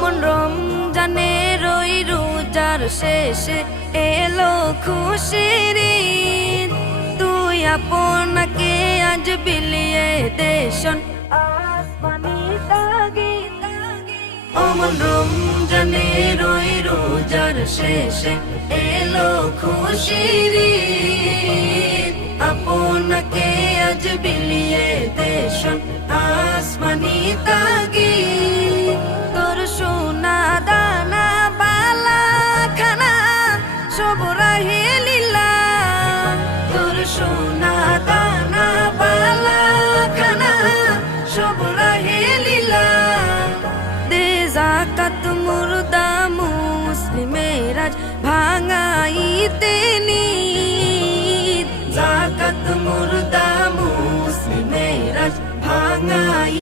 অমন রমজানের ওই রোজার শেষে এলো খুশির ঈদ। তুই আপনাকে আজ বিলিয়ে দেশন আসমানি তাগিদ। অমন রমজানের ওই রোজার শেষে এলো খুশির ঈদ। আপনাকে আজ বিলিয়ে দেশন আসমানি তাগিদ। তোর সোনা দানা বালা খানা সব রাহে লীলা। তোর সোনা দানা বালা খানা সব রাহে লীলা। দে যাকাত মুর্দা মুসলিমের আজ ভাঙাইতে নিদ। যাকাত মুর্দা মুসলিমের আজ ভাঙাই